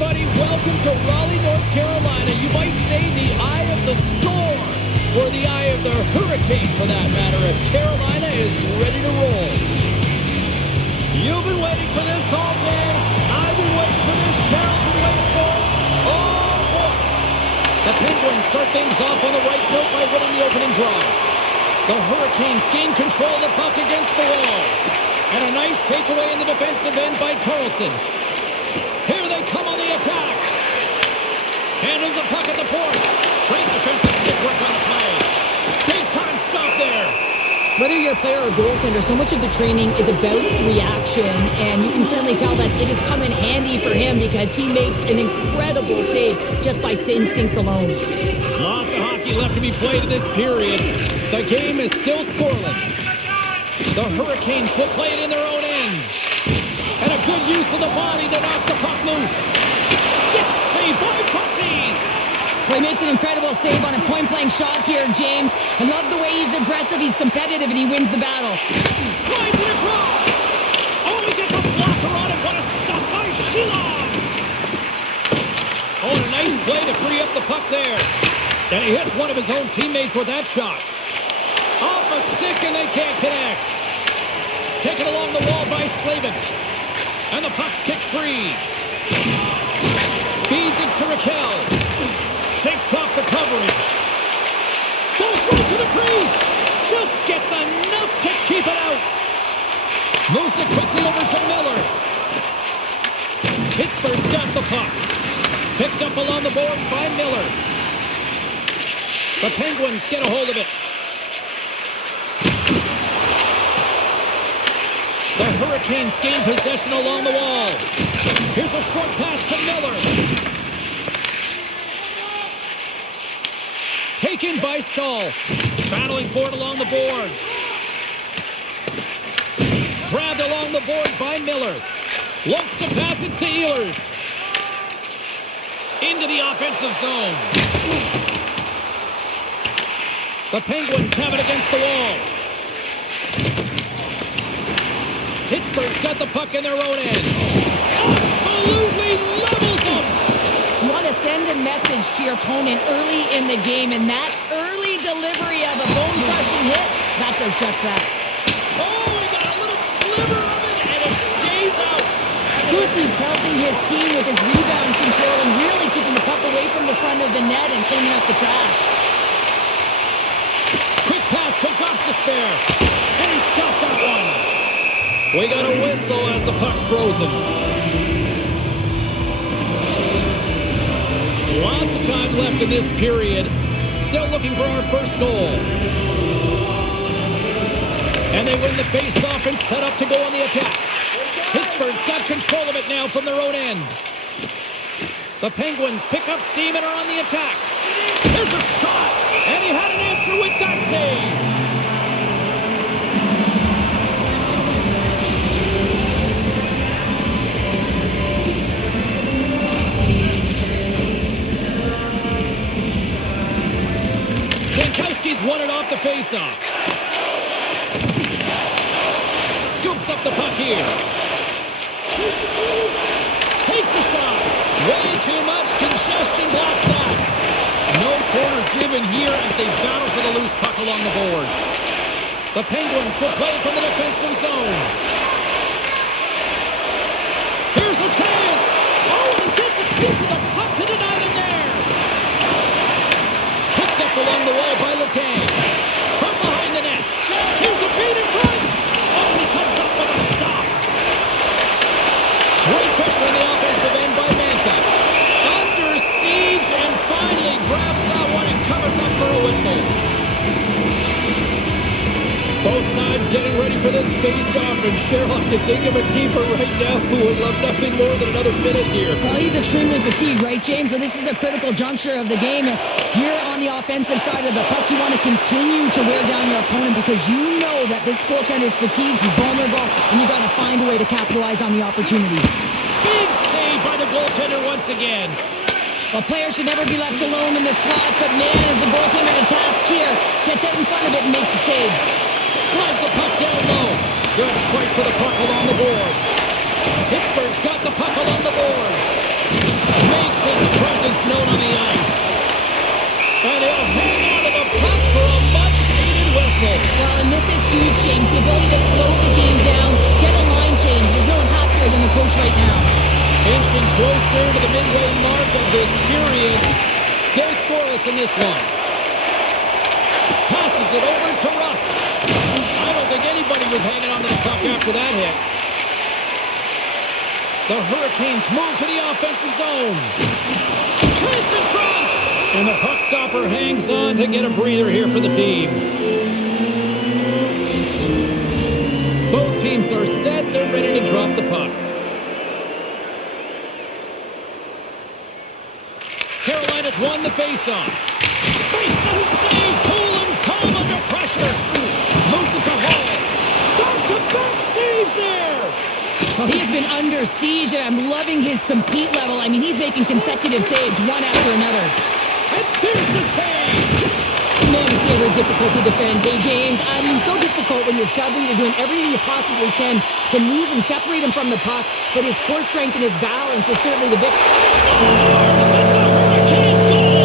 everybody. Welcome to Raleigh, North Carolina. You might say the eye of the storm, or the eye of the hurricane for that matter, as Carolina is ready to roll. You've been waiting for this all day. I've been waiting for this. Cheryl's been waiting for it. Oh, boy. The Penguins start things off on the right note by winning the opening draw. The Hurricanes gain control of the puck against the wall. And a nice takeaway in the defensive end by Carlson. Here they come on the attack. Handles the puck at the point. Great defensive stick work on the play. Big time stop there. Whether you're a player or goaltender, so much of the training is about reaction, and you can certainly tell that it has come in handy for him because he makes an incredible save just by instincts alone. Lots of hockey left to be played in this period. The game is still scoreless. The Hurricanes will play it in their own end. And a good use of the body to knock the puck loose. Stick save by Bussy. Well, he makes an incredible save on a point-blank shot here, James. I love the way he's aggressive, he's competitive, and he wins the battle. Slides it across. Oh, he gets a blocker on it. What a stop by Shilovs. Oh, and a nice play to free up the puck there. And he hits one of his own teammates with that shot. Off a stick, and they can't connect. Taken along the wall by Slavin. And the puck's kicked free. Feeds it to Raquel. Shakes off the coverage. Goes right to the crease. Just gets enough to keep it out. Moves it quickly over to Miller. Pittsburgh's got the puck. Picked up along the boards by Miller. The Penguins get a hold of it. The Hurricanes gain possession along the wall. Here's a short pass to Miller. Taken by Stahl. Battling for it along the boards. Grabbed along the boards by Miller. Looks to pass it to Ehlers. Into the offensive zone. The Penguins have it against the wall. Pittsburgh's got the puck in their own end. Absolutely levels them. You want to send a message to your opponent early in the game, and that early delivery of a bone-crushing hit, that does just that. Oh, he got a little sliver of it, and it stays out. Busey's helping his team with his rebound control and really keeping the puck away from the front of the net and cleaning up the trash. Quick pass to Gostisbehere, and he's got that one. We got a whistle as the puck's frozen. Lots of time left in this period. Still looking for our first goal. And they win the face-off and set up to go on the attack. Pittsburgh's got control of it now from their own end. The Penguins pick up steam and are on the attack. There's a shot, and he had an answer with that save. Jankowski's won it off the faceoff. Scoops up the puck here. Takes a shot. Way too much congestion blocks that. No corner given here as they battle for the loose puck along the boards. The Penguins will play from the defensive zone. Here's a chance. Oh, he gets a piece of the puck to deny them there. Picked up along the wall by Letang. From behind the net. Here's a feed in front. Oh, he comes up with a stop. Great pressure on the offensive end by Mantha. Under siege and finally grabs that one and covers up for a whistle. Both sides getting ready for this face-off, and Cheryl, I can think of a keeper right now who would love nothing more than another minute here. Well, he's extremely fatigued, right, James? So this is a critical juncture of the game. And you're on the offensive side of the puck. You want to continue to wear down your opponent because you know that this goaltender is fatigued, he's vulnerable, and you got to find a way to capitalize on the opportunity. Big save by the goaltender once again. Well, players should never be left alone in the slot, but man, is the goaltender to task here. Gets out in front of it and makes the save. Slides the puck down low. Good fight for the puck along the boards. Pittsburgh's got the puck along the boards. James. The ability to slow the game down, get a line change. There's no one happier than the coach right now. Inching closer to the midway mark of this period. Still scoreless in this one. Passes it over to Rust. I don't think anybody was hanging on to the puck after that hit. The Hurricanes move to the offensive zone. Chase in front! And the puck stopper hangs on to get a breather here for the team. Both teams are set. They're ready to drop the puck. Carolina's won the faceoff. Makes a save. Cool and calm under pressure. Moves it to Hall. Back-to-back saves there. Well, he has been under siege, and I'm loving his compete level. I mean, he's making consecutive saves, one after another. And there's the save. Man, see, they're difficult to defend. Hey, James, I mean, so difficult when you're shoving. You're doing everything you possibly can to move and separate him from the puck. But his core strength and his balance is certainly the victor. Scores! That's a Hurricanes goal!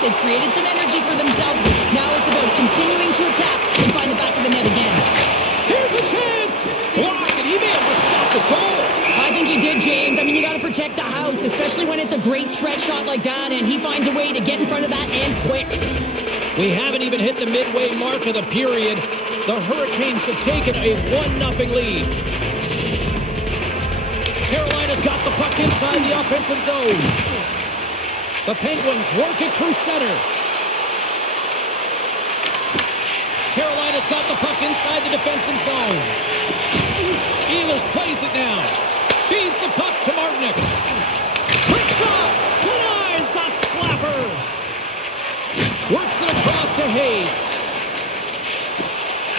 They've created some energy for themselves. Now it's about continuing to attack and find the back of the net again. Here's a chance! Blocked, and he may have just stopped the goal. I think he did, James. I mean, you got to protect the house, especially when it's a great threat shot like that, and he finds a way to get in front of that and quick. We haven't even hit the midway mark of the period. The Hurricanes have taken a 1-0 lead. Carolina's got the puck inside the offensive zone. The Penguins work it through center. Carolina's got the puck inside the defensive zone. Ehlers plays it now. Feeds the puck to Martinick. Quick shot! Denies the slapper! Works it across to Hayes.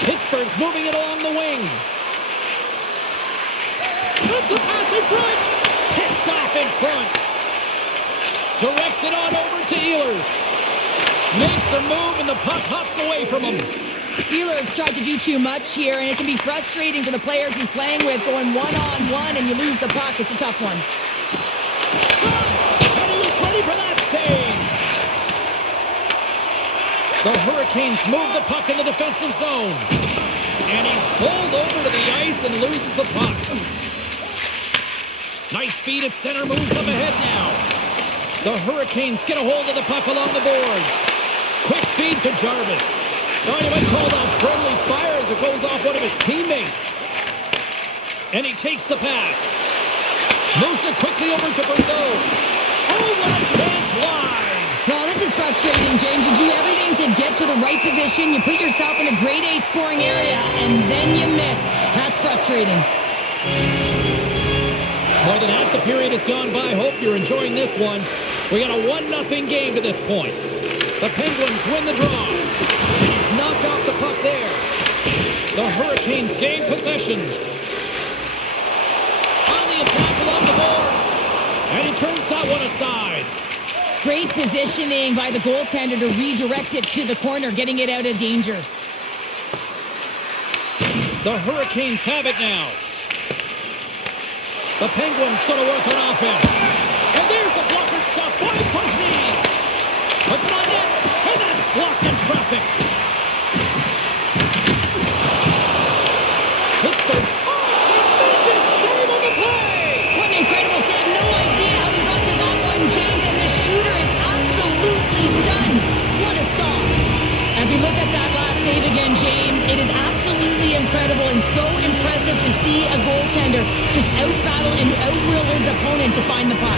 Pittsburgh's moving it along the wing. Sends a pass in front. Picked off in front. Directs it on over to Ehlers. Makes a move and the puck hops away from him. Ehlers tried to do too much here, and it can be frustrating for the players he's playing with, going one-on-one and you lose the puck. It's a tough one. And he was ready for that save. The Hurricanes move the puck in the defensive zone. And he's pulled over to the ice and loses the puck. Nice feed at center, moves up ahead now. The Hurricanes get a hold of the puck along the boards. Quick feed to Jarvis. Oh, he might call that friendly fire as it goes off one of his teammates. And he takes the pass. Moves it quickly over to Brazil. Oh, what a chance wide. Well, this is frustrating, James. You do everything to get to the right position. You put yourself in a grade A scoring area, and then you miss. That's frustrating. More than half the period has gone by. Hope you're enjoying this one. We got a 1-0 game to this point. The Penguins win the draw. And he's knocked off the puck there. The Hurricanes gain possession. On the attack along the boards. And he turns that one aside. Great positioning by the goaltender to redirect it to the corner, getting it out of danger. The Hurricanes have it now. The Penguins going to work on offense. And there's a blocker stop by Pussy. Puts it on net, and that's blocked in traffic. Pittsburgh's tremendous save on the play. What an incredible save. No idea how he got to that one, James, and the shooter is absolutely stunned. What a stop. As we look at that last save again, James, it is absolutely incredible and so impressive to see a goaltender just out-battle and out-will his opponent to find the puck.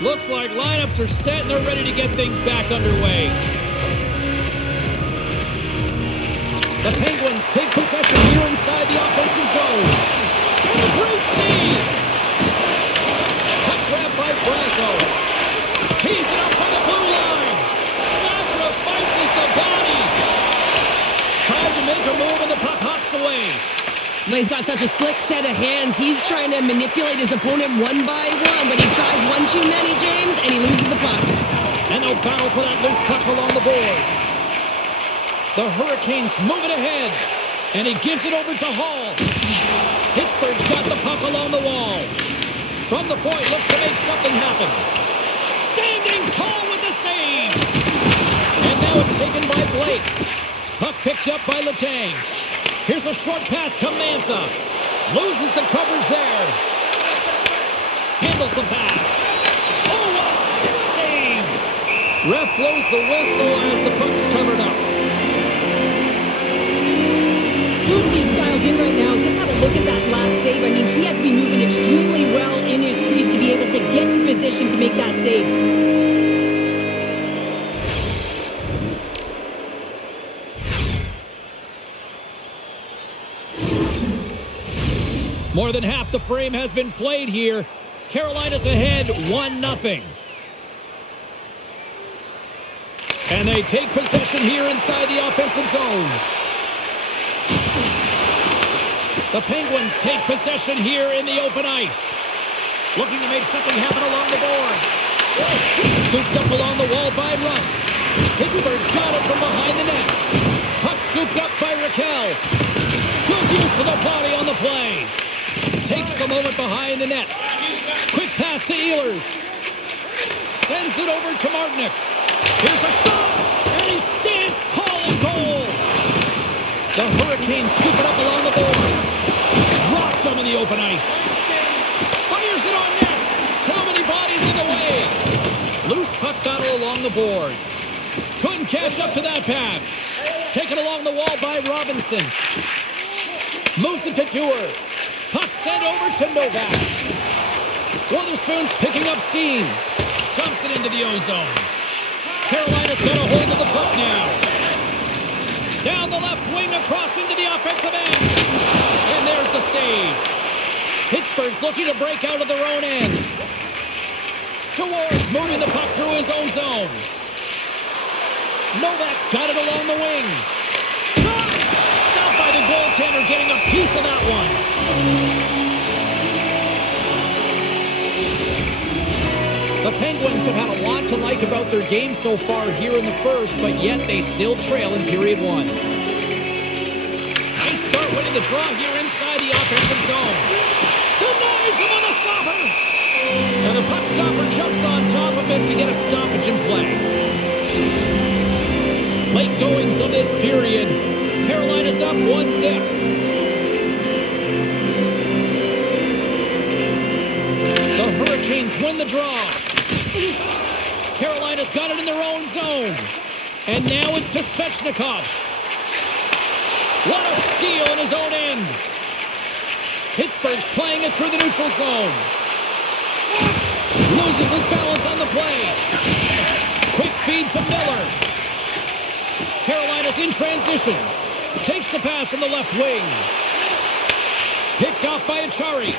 Looks like lineups are set and they're ready to get things back underway. The Penguins take possession here inside the offensive zone. And a great save! Puck grab by Brasso. Tees it up for the blue line. Sacrifices the body. Tried to make a move and the puck hops away. He's got such a slick set of hands. He's trying to manipulate his opponent one by one, but he tries one too many, James, and he loses the puck. And they'll battle for that loose puck along the boards. The Hurricanes move it ahead, and he gives it over to Hall. Pittsburgh's got the puck along the wall. From the point, looks to make something happen. Standing tall with the save. And now it's taken by Blake. Puck picked up by Letang. Here's a short pass to Mantha. Loses the coverage there. Handles the pass. Oh, what a stick save. Ref blows the whistle as the puck's covered up. He's dialed in right now. Just have a look at that last save. I mean, he had to be moving extremely well in his crease to be able to get to position to make that save. More than half the frame has been played here. Carolina's ahead 1-0. And they take possession here inside the offensive zone. The Penguins take possession here in the open ice. Looking to make something happen along the boards. Scooped up along the wall by Rust. Pittsburgh's got it from behind the net. Puck scooped up by Raquel. Good use of the body on the play. Takes a moment behind the net. Quick pass to Ehlers. Sends it over to Martinick. Here's a shot, and he stands tall in goal. The Hurricanes scoop it up along the boards. Dropped him in the open ice. Fires it on net. Too many bodies in the way. Loose puck battle along the boards. Couldn't catch up to that pass. Taken along the wall by Robinson. Moves it to Dewar. Puck sent over to Novak. Witherspoon's picking up steam. Dumps it into the ozone. Carolina's got a hold of the puck now. Down the left wing across into the offensive end. And there's the save. Pittsburgh's looking to break out of their own end. Dewar's moving the puck through his own zone. Novak's got it along the wing. Shot! Stopped by the goaltender, getting a piece of that one. The Penguins have had a lot to like about their game so far here in the first, but yet they still trail in period one. Nice start winning the draw here inside the offensive zone. Denies him on the stopper! And the puck stopper jumps on top of it to get a stoppage in play. Late goings of this period. Carolina's up 1-0. The Hurricanes win the draw. Carolina's got it in their own zone. And now it's to Svechnikov. What a steal in his own end. Pittsburgh's playing it through the neutral zone. Loses his balance on the play. Quick feed to Miller. Carolina's in transition. Takes the pass from the left wing. Picked off by Achari.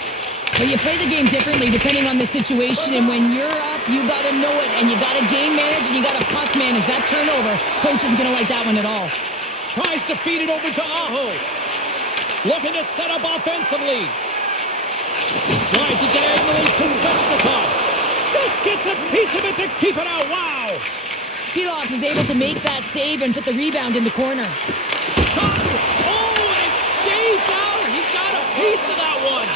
Well, you play the game differently depending on the situation, and when you're up, you got to know it, and you got to game manage, and you got to puck manage. That turnover, coach isn't going to like that one at all. Tries to feed it over to Aho. Looking to set up offensively. Slides it diagonally to Svechnikov. Just gets a piece of it to keep it out. Wow! Seeloff is able to make that save and put the rebound in the corner. Shot! Oh, and it stays out. He got a piece of that one.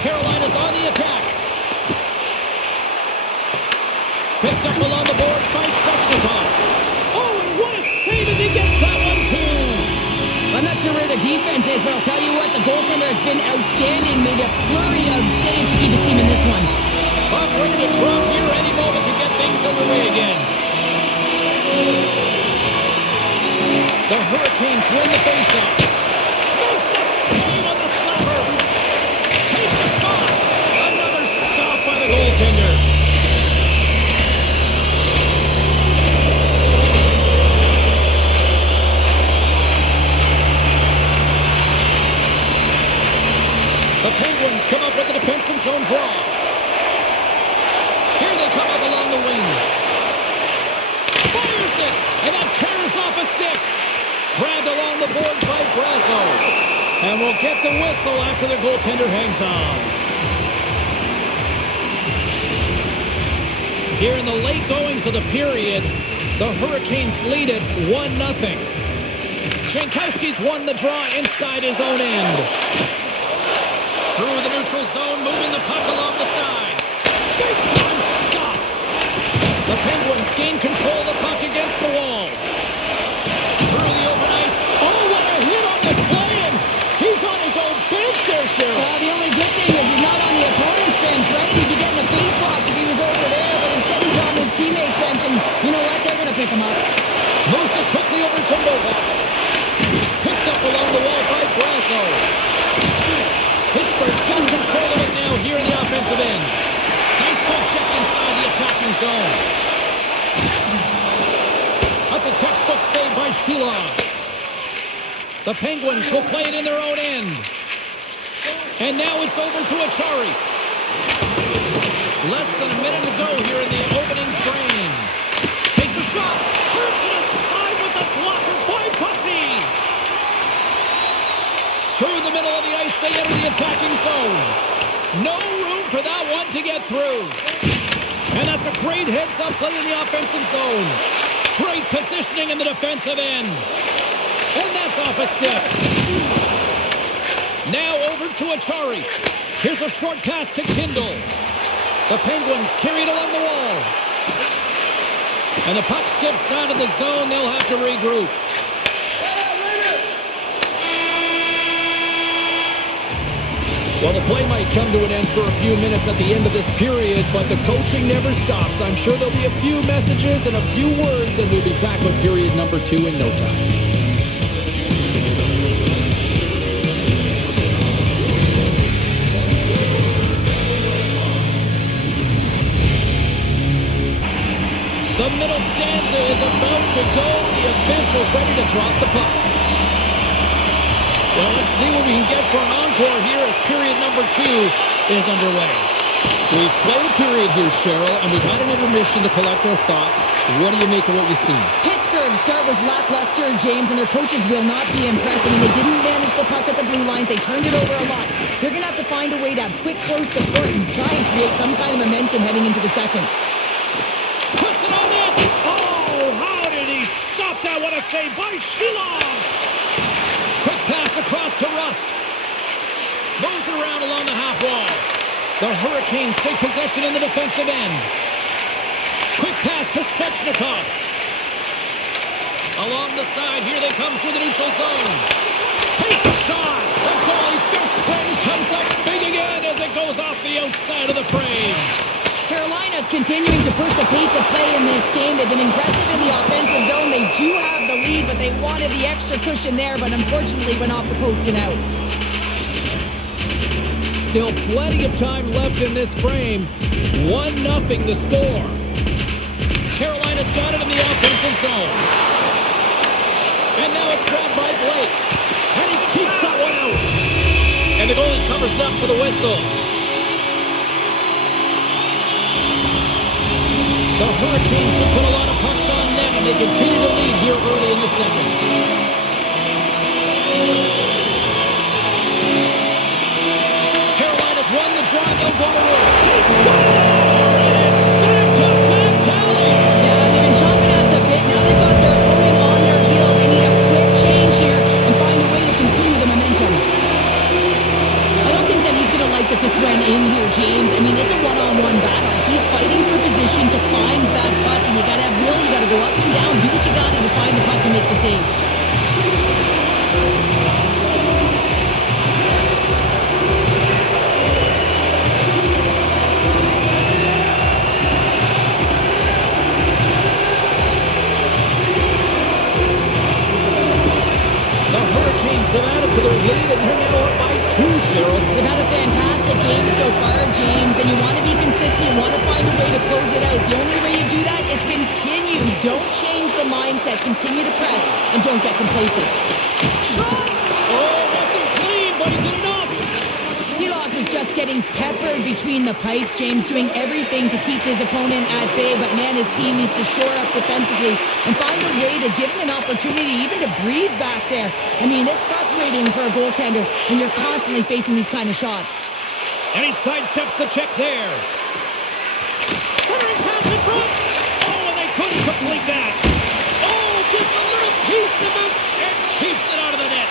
Carolina's on the attack. Picked up along the boards by Svechnikov. Oh, and what a save as he gets that one, too. I'm not sure where the defense is, but I'll tell you what, the goaltender has been outstanding. Made a flurry of saves to keep his team in this one. Puck ready to drop here any moment to get things underway again. The Hurricanes win the faceoff. Makes the save on the slapper. Takes a shot. Another stop by the goaltender. goaltender. The Penguins come up with the defensive zone draw. Here they come up along the wing. Fires it, and that carries off a stick. Grabbed along the board by Brazo. And we'll get the whistle after the goaltender hangs on. Here in the late goings of the period, the Hurricanes lead it 1-0. Jankowski's won the draw inside his own end. Through the neutral zone, moving the puck along the side. Big time stop. The Penguins gain control of the puck against the wall. Through the open ice. Oh, what a hit on the play, and he's on his own bench there, Cheryl. Well, the only good thing is he's not on the opponent's bench, right? He'd be getting a face wash if he was over there, but instead he's on his teammate's bench, and you know what? They're going to pick him up. Moves it quickly over to Novak. Picked up along the wall by Brazo. Pittsburgh's got control of it now here in the offensive end. Nice poke check inside the attacking zone. That's a textbook save by Shilov. The Penguins will play it in their own end. And now it's over to Achari. Less than a minute to go here in the opening frame. Takes a shot. Turns it aside with the blocker by Bussey. Through the middle of the ice, they enter the attacking zone. No room for that one to get through. And that's a great heads-up play in the offensive zone. Great positioning in the defensive end. And that's off a stick. Now over to Achari. Here's a short pass to Kindle. The Penguins carry it along the wall. And the puck skips out of the zone. They'll have to regroup. Well, the play might come to an end for a few minutes at the end of this period, but the coaching never stops. I'm sure there'll be a few messages and a few words, and we'll be back with period number 2 in no time. The middle stanza is about to go. The official's ready to drop the puck. Well, let's see what we can get for an encore here as period number 2 is underway. We've played a period here, Cheryl, and we've had an intermission to collect our thoughts. What do you make of what you've seen? Pittsburgh's start was lackluster, James, and their coaches will not be impressed. I mean, they didn't manage the puck at the blue lines. They turned it over a lot. They're going to have to find a way to have quick, close support and try and create some kind of momentum heading into the second. Puts it on net! Oh, how did he stop that? What a save by Shilov! Quick pass across to Rust. Moves it around along the half wall. The Hurricanes take possession in the defensive end. Quick pass to Svechnikov. Along the side, here they come through the neutral zone. Takes a shot. The goalie's best friend comes up big again as it goes off the outside of the frame. Carolina's continuing to push the pace of play in this game. They've been aggressive in the offensive zone. They do have the lead, but they wanted the extra cushion there, but unfortunately went off the post and out. Still plenty of time left in this frame. 1-0 the score. Carolina's got it in the offensive zone. And now it's grabbed by Blake. And he keeps that one out. And the goalie covers up for the whistle. The Hurricanes have put a lot of pucks on net, and they continue to lead here early in the second. Carolina's won the draw, and they'll go to work. They score! And it's back-to-back tallies! Yeah, they've been chomping at the bit. Now they've got their opponent on their heel. They need a quick change here and find a way to continue the momentum. I don't think that he's going to like that this went in here, James. I mean, it's a one-on-one battle. He's fighting for position to find that puck, and you got to have will. You got to go up and down, do what you got to find the puck and make the save. close it out. The only way you do that is continue. Don't change the mindset. Continue to press and don't get complacent. Shot! Oh, wasn't clean, but he did enough. Seeloff is just getting peppered between the pipes. James doing everything to keep his opponent at bay, but man, his team needs to shore up defensively and find a way to give him an opportunity even to breathe back there. I mean, it's frustrating for a goaltender when you're constantly facing these kind of shots. And he sidesteps the check there. Centering pass in front. Oh, and they couldn't complete that. Oh, gets a little piece of it and keeps it out of the net.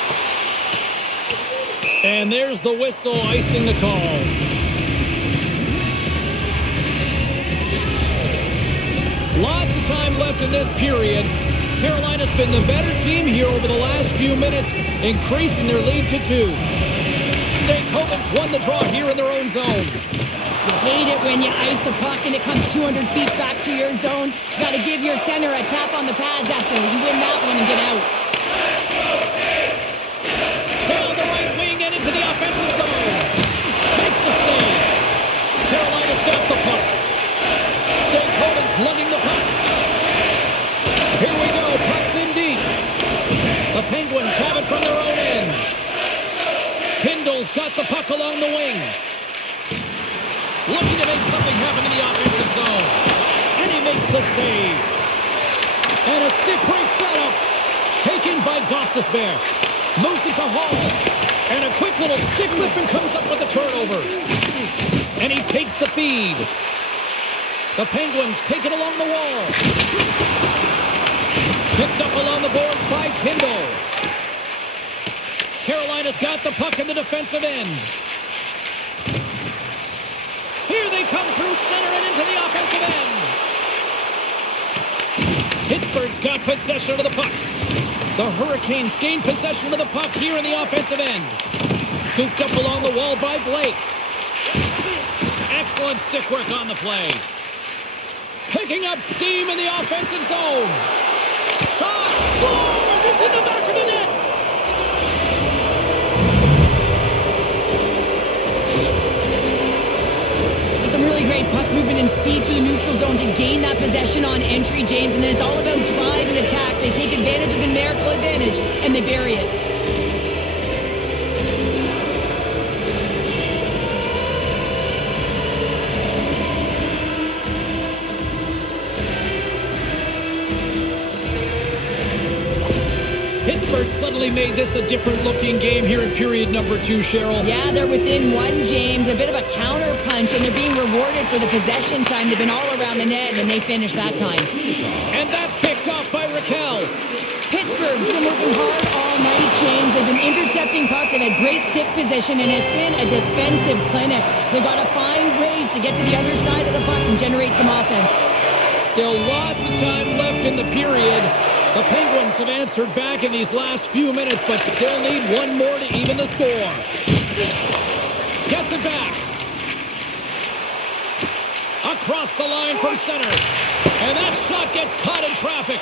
And there's the whistle icing the call. Lots of time left in this period. Carolina's been the better team here over the last few minutes, increasing their lead to 2. Kovens won the draw here in their own zone. You hate it when you ice the puck and it comes 200 feet back to your zone. You got to give your center a tap on the pads after you win that one and get out. Down the right wing and into the offensive zone. Makes the save. Carolina's got the puck. Kovens lugging the puck. Here we go. Puck's in deep. The Penguins have it from their own end. Kindle's got the puck along the wing. Looking to make something happen in the offensive zone. And he makes the save. And a stick breaks that up. Taken by Gostisbehere. Moves it to Hall. And a quick little stick lift and comes up with a turnover. And he takes the feed. The Penguins take it along the wall. Picked up along the boards by Kindle. Carolina's got the puck in the defensive end. Here they come through center and into the offensive end. Pittsburgh's got possession of the puck. The Hurricanes gain possession of the puck here in the offensive end. Scooped up along the wall by Blake. Excellent stick work on the play. Picking up steam in the offensive zone. Shot! Scores! It's in the back of the net! Some really great puck movement and speed through the neutral zone to gain that possession on entry, James, and then it's all about drive and attack. They take advantage of the numerical advantage, and they bury it. Pittsburgh suddenly made this a different-looking game here in period number 2, Cheryl. Yeah, they're within 1, James. A bit of a counter punch, and they're being rewarded for the possession time. They've been all around the net, and they finished that time. And that's picked off by Raquel. Pittsburgh's been working hard all night, James. They've been intercepting pucks. They've had great stick position, and it's been a defensive clinic. They've got to find ways to get to the other side of the puck and generate some offense. Still lots of time left in the period. The Penguins have answered back in these last few minutes, but still need one more to even the score. Gets it back. Across the line from center. And that shot gets caught in traffic.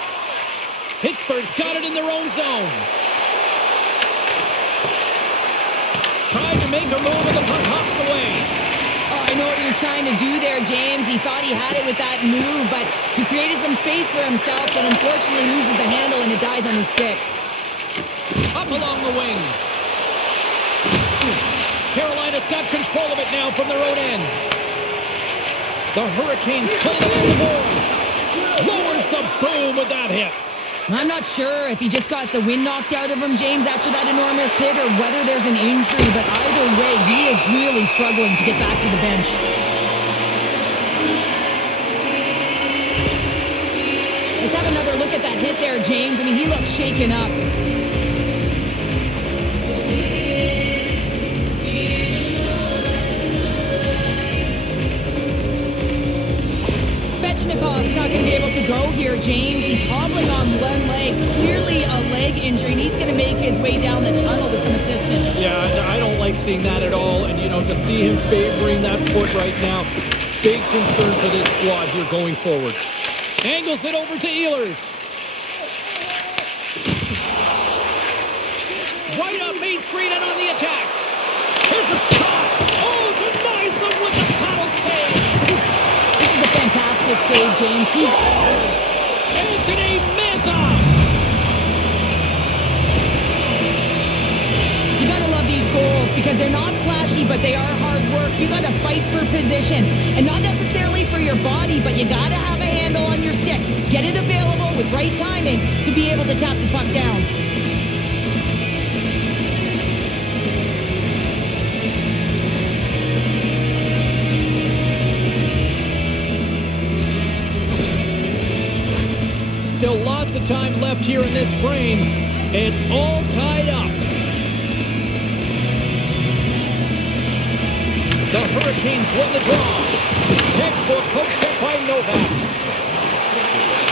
Pittsburgh's got it in their own zone. Tried to make a move and the puck hops away. Oh, I know what he was trying to do there, James. He thought he had it with that move, but he created some space for himself, but unfortunately loses the handle and it dies on his stick. Up along the wing. Carolina's got control of it now from their own end. The Hurricanes play it along the boards. Lowers the boom with that hit. I'm not sure if he just got the wind knocked out of him, James, after that enormous hit, or whether there's an injury, but either way, he is really struggling to get back to the bench. Let's have another look at that hit there, James. I mean, he looks shaken up. Svechnikov's not going to be able to go here, James. He's hobbling on one leg, clearly a leg injury, and he's going to make his way down the tunnel with some assistance. Yeah, I don't like seeing that at all, and, to see him favoring that foot right now, big concern for this squad here going forward. Angles it over to Ehlers. Right up Main Street and on the attack. Here's a shot. Oh, denies him with the paddle save. This is a fantastic save, James. He's always. Anthony Mantha! You gotta love these goals because they're not flashy, but they are hard work. You gotta fight for position, and not necessarily for your body, but you gotta have a handle on your stick. Get it available with right timing to be able to tap the puck down. Still lots of time left here in this frame. It's all tied up. The Hurricanes win the draw. Textbook poke check by Novak.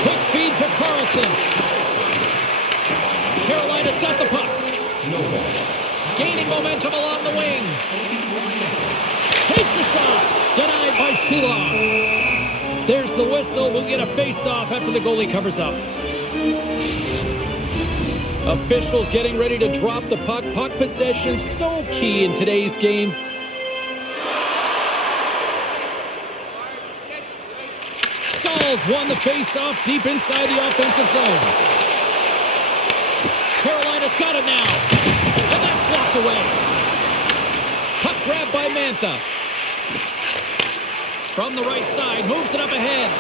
Quick feed to Carlson. Carolina's got the puck. Gaining momentum along the wing. Takes a shot. Denied by Sheelox. There's the whistle. We'll get a face-off after the goalie covers up. Officials getting ready to drop the puck. Puck possession so key in today's game. Stalls won the face-off deep inside the offensive zone. Carolina's got it now. And that's blocked away. Puck grabbed by Mantha. From the right side, moves it up ahead.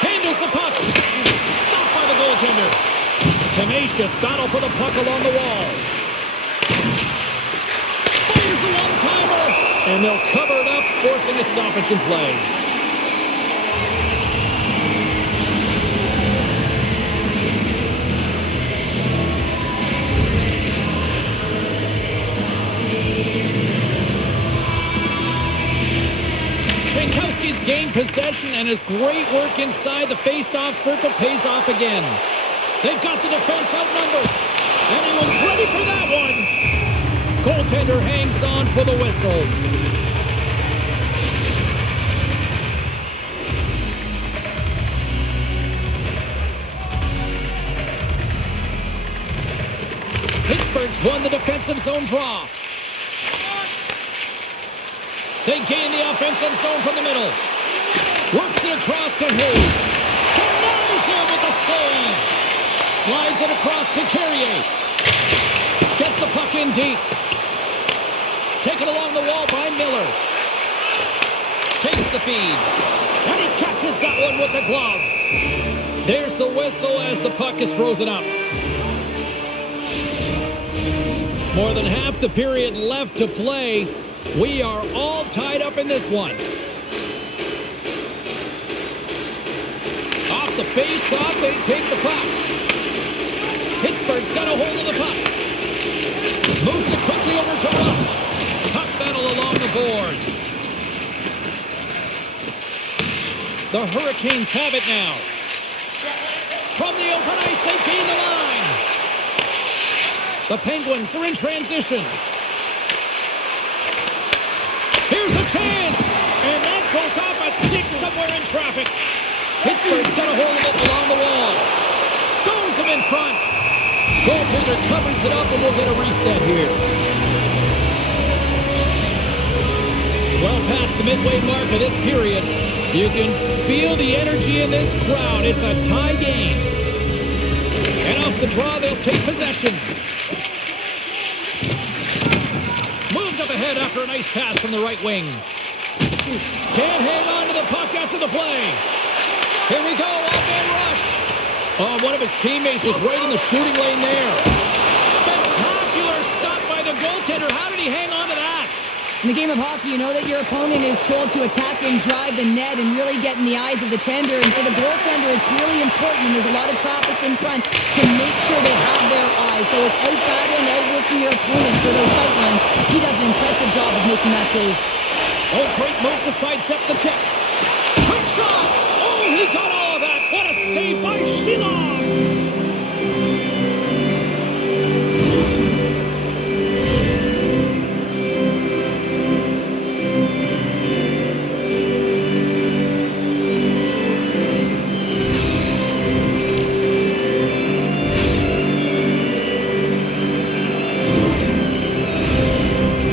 Handles the puck. Stopped by the goaltender. Tenacious battle for the puck along the wall. Fires a one-timer. And they'll cover it up, forcing a stoppage in play. Jankowski's gained possession, and his great work inside the face-off circle pays off again. They've got the defense outnumbered, and he was ready for that one. Goaltender hangs on for the whistle. Pittsburgh's won the defensive zone draw. They gain the offensive zone from the middle. Works it across to Hayes. Denies him with the save. Slides it across to Carrier. Gets the puck in deep. Taken along the wall by Miller. Takes the feed. And he catches that one with the glove. There's the whistle as the puck is frozen up. More than half the period left to play. We are all tied up in this one. Off the face-off, they take the puck. Pittsburgh's got a hold of the puck. Moves it quickly over to Rust. Puck battle along the boards. The Hurricanes have it now. From the open ice, they gain the line. The Penguins are in transition. Here's a chance, and that goes off a stick somewhere in traffic. Pittsburgh's got a hold of it along the wall. Stones him in front. Goaltender covers it up, and we'll get a reset here. Well past the midway mark of this period, you can feel the energy in this crowd. It's a tie game. And off the draw, they'll take possession. Up ahead after a nice pass from the right wing. Can't hang on to the puck after the play. Here we go, off-man rush. Oh, one of his teammates was right in the shooting lane there. Spectacular stop by the goaltender. How did he hang on to that? In the game of hockey, you know that your opponent is told to attack and drive the net and really get in the eyes of the tender. And for the goaltender, it's really important when there's a lot of traffic in front to make sure they have their eyes. So it's out-battling, outworking your opponent for those sight lines. He does an impressive job of making that save. Oh, great move to sidestep the check. Quick shot! Oh, he got all of that. What a save by Sheelox!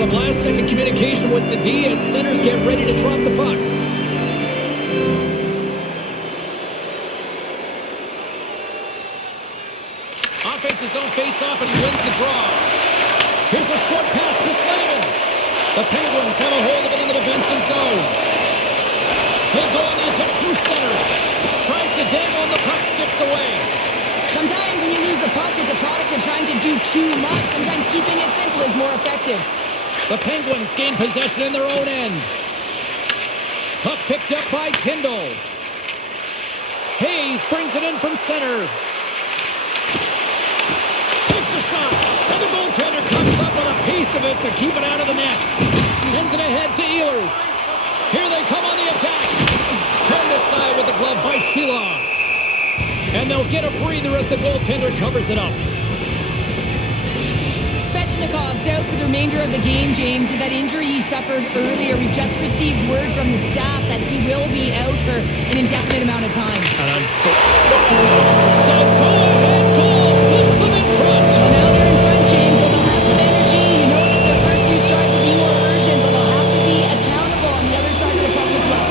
Last-second communication with the D as centers get ready to drop the puck. his own face-off, and he wins the draw. Here's a short pass to Slavin. The Penguins have a hold of it in the defensive zone. He'll go on the attack through center. Tries to dangle, and the puck skips away. Sometimes when you lose the puck, it's a product of trying to do too much. Sometimes keeping it simple is more effective. The Penguins gain possession in their own end. Puck picked up by Kindle. Hayes brings it in from center. Takes a shot, and the goaltender comes up with a piece of it to keep it out of the net. Sends it ahead to Ehlers. Here they come on the attack. Turned aside with the glove by Shilovs. And they'll get a breather as the goaltender covers it up. Svechnikov's out for the remainder of the game, James, with that injury he suffered earlier. We've just received word from the staff that he will be out for an indefinite amount of time. Stop! Go ahead, goal! Puts them in front! Well, now they're in front, James, so they'll have some energy. You know that their first few strides will be more urgent, but they'll have to be accountable on the other side of the puck as well.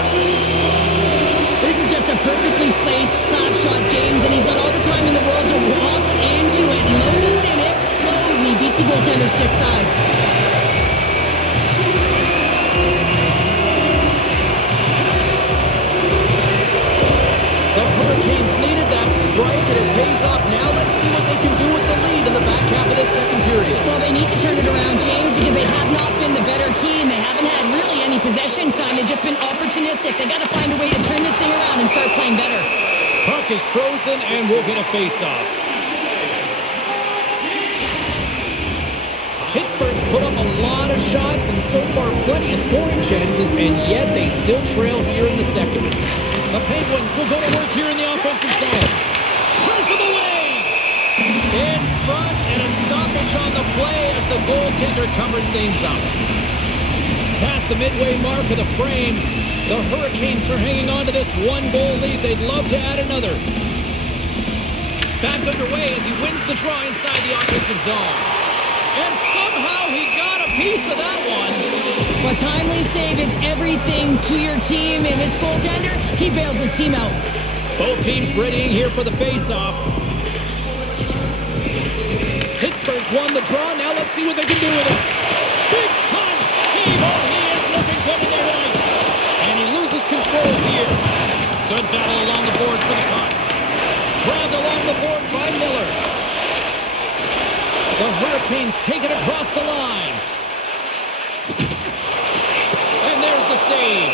This is just a perfectly placed slap shot, James, and he's got all the time in the world to walk into it, load and explode, and he beats the goaltender's stick side. The Hurricanes needed that strike, and it pays off. Now let's see what they can do with the lead in the back half of this second period. Well, they need to turn it around, James, because they have not been the better team. They haven't had really any possession time. They've just been opportunistic. They got to find a way to turn this thing around and start playing better. Puck is frozen, and we'll get a face-off. Pittsburgh's put up a lot of shots and so far plenty of scoring chances, and yet they still trail here in the second. The Penguins will go to work here in the offensive zone. Turns them away! In front, and a stoppage on the play as the goaltender covers things up. Past the midway mark of the frame, the Hurricanes are hanging on to this one-goal lead. They'd love to add another. Back underway as he wins the draw inside the offensive zone. And somehow he got a piece of that one. Well, timely save is everything to your team, and this goaltender, he bails his team out. Both teams readying here for the face-off. Pittsburgh's won the draw. Now let's see what they can do with it. Big-time save. Oh, he is looking good in there tonight. And he loses control here. Good battle along the boards for the puck. Grabbed along the board by Miller. The Hurricanes take it across the line. And there's the save.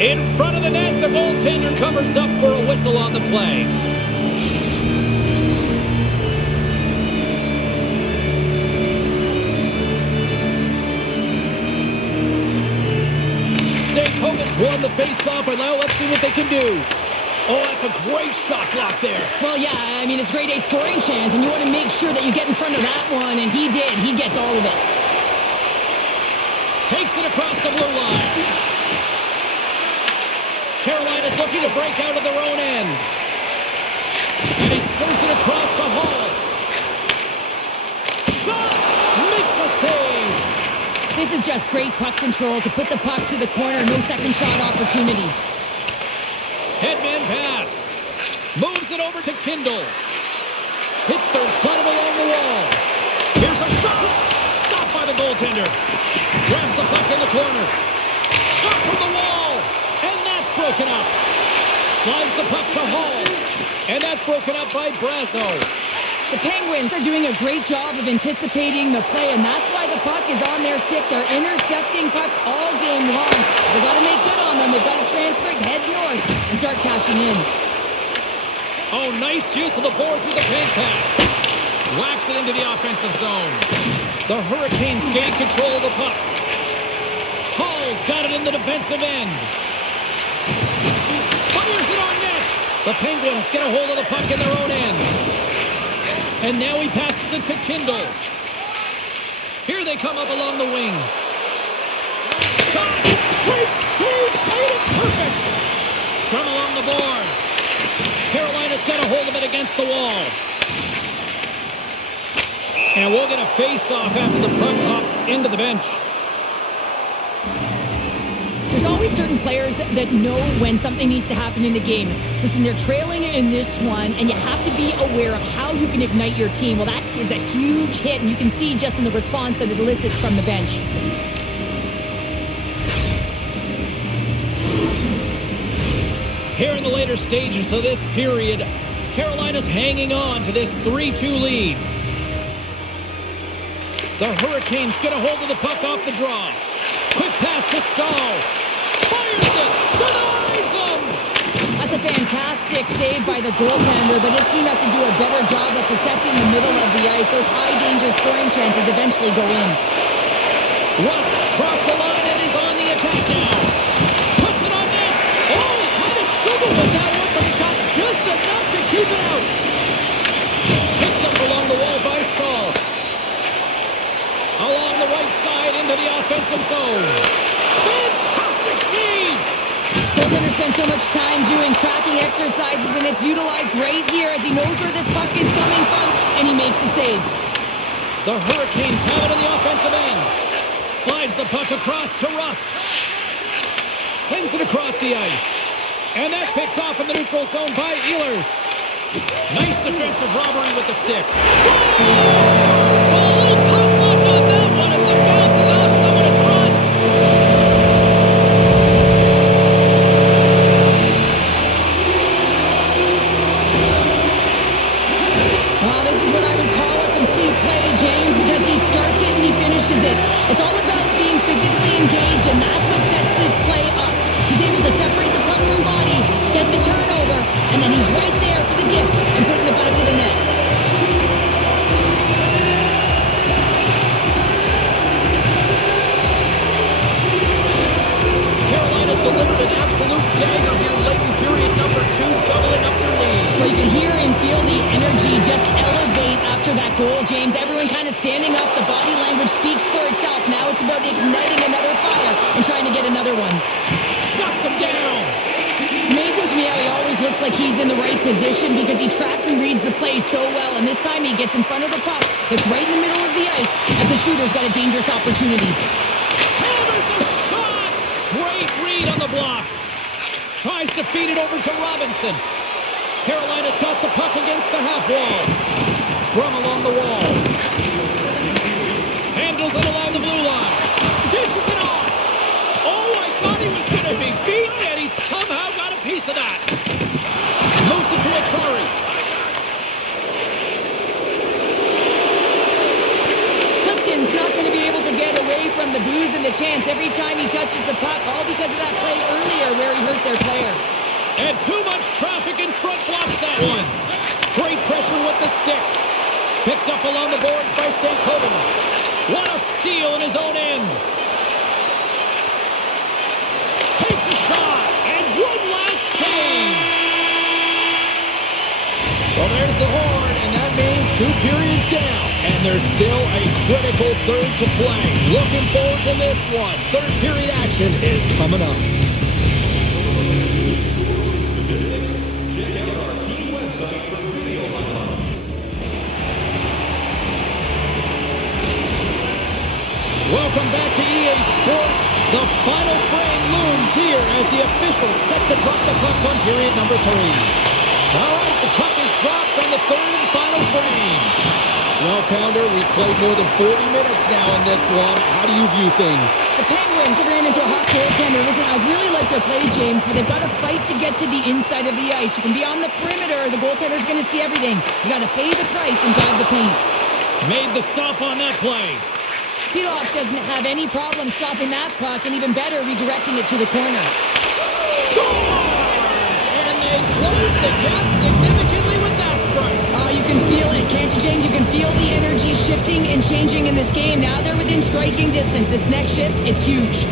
In front of the net, the goaltender covers up for a whistle on the play. Hogan's won the face-off, and now let's see what they can do. Oh, that's a great shot block there. Well, yeah, I mean, it's grade A scoring chance, and you want to make sure that you get in front of that one, and he did. He gets all of it. Takes it across the blue line. Carolina's looking to break out of their own end. And he serves it across to Hall. Shot! Makes a save! This is just great puck control to put the puck to the corner. No second shot opportunity. Headman pass. Moves it over to Kindle. Pittsburgh's got it along the wall. Here's a shot. Stopped by the goaltender. Grabs the puck in the corner. Shot from the wall. And that's broken up. Slides the puck to Hall. And that's broken up by Brazo. The Penguins are doing a great job of anticipating the play, and that's why the puck is on their stick. They're intercepting pucks all game long. They've got to make good on them. They've got to transfer, head north, and start cashing in. Oh, nice use of the boards with the paint pass. Whacks it into the offensive zone. The Hurricanes gain control of the puck. Hall's got it in the defensive end. Fires it on net. The Penguins get a hold of the puck in their own end. And now he passes it to Kindle. Here they come up along the wing. Shot! Great save! Made it perfect! Scrum along the boards. Carolina's got a hold of it against the wall. And we'll get a face-off after the puck hops into the bench. There's always always certain players that know when something needs to happen in the game. Listen, they're trailing in this one, and you have to be aware of how you can ignite your team. Well, that is a huge hit, and you can see just in the response that it elicits from the bench. Here in the later stages of this period, Carolina's hanging on to this 3-2 lead. The Hurricanes get a hold of the puck off the draw. Quick pass to Stahl. Fires it. Denies him. That's a fantastic save by the goaltender, but his team has to do a better job of protecting the middle of the ice. Those high-danger scoring chances eventually go in. Rust's crossed the line and he's on the attack now. Puts it on net. Oh, he kind of struggled with that one, but he got just enough to keep it out. Picked up along the wall by Stahl. Along the right side into the offensive zone. Fantastic save! Goaltender spent so much time doing tracking exercises, and it's utilized right here as he knows where this puck is coming from, and he makes the save. The Hurricanes have it on the offensive end. Slides the puck across to Rust. Sends it across the ice. And that's picked off in the neutral zone by Ehlers. Nice defensive robbery with the stick. Scores! Well, a little pop luck on that one as it bounces off someone in front. Wow, this is what I would call a complete play, James, because he starts it and he finishes it. It's all about being physically engaged, and that's what sets this play up. He's able to separate the puck from body, get the turnover, and then he's right there for the gift and put it in the back of the net. Carolina's delivered an absolute dagger here late in period number 2, doubling up their lead. Well, you can hear and feel the energy just elevate after that goal, James. Everyone kind of standing up. The body language speaks for itself. Now it's about igniting another fire and trying to get another one. Shuts him down. It's amazing to me how he always looks like he's in the right position because he tracks and reads the play so well. And this time he gets in front of the puck. It's right in the middle of the ice as the shooter's got a dangerous opportunity. Hammers a shot. Great read on the block. Tries to feed it over to Robinson. Carolina's got the puck against the half wall. Scrum along the wall. Handles it along the blue line. Dishes it off. Oh, I thought he was going to be beaten, and he somehow got a piece of that. Moves it to Achari. Clifton's not going to be able to get away from the booze and the chance every time he touches the puck, all because of that play earlier where he hurt their player. And too much traffic in front blocks that one. Great pressure with the stick. Picked up along the boards by Stankoven. What a steal in his own end. Takes a shot. And one last save. Well, there's the horn, and that means 2 periods down. And there's still a critical third to play. Looking forward to this one. Third period action is coming up. Welcome back to EA Sports. The final frame looms here as the officials set to drop the puck on period number 3. All right, the puck is dropped on the third and final frame. Well, Pounder, we've played more than 40 minutes now in this one. How do you view things? The Penguins have ran into a hot goaltender. Listen, I really like their play, James, but they've got to fight to get to the inside of the ice. You can be on the perimeter. The goaltender's going to see everything. You got to pay the price and drive the paint. Made the stop on that play. Seeloff doesn't have any problem stopping that puck, and even better, redirecting it to the corner. Scores! And they close the gap significantly with that strike. Oh, you can feel it, can't you, James? You can feel the energy shifting and changing in this game. Now they're within striking distance. This next shift, it's huge.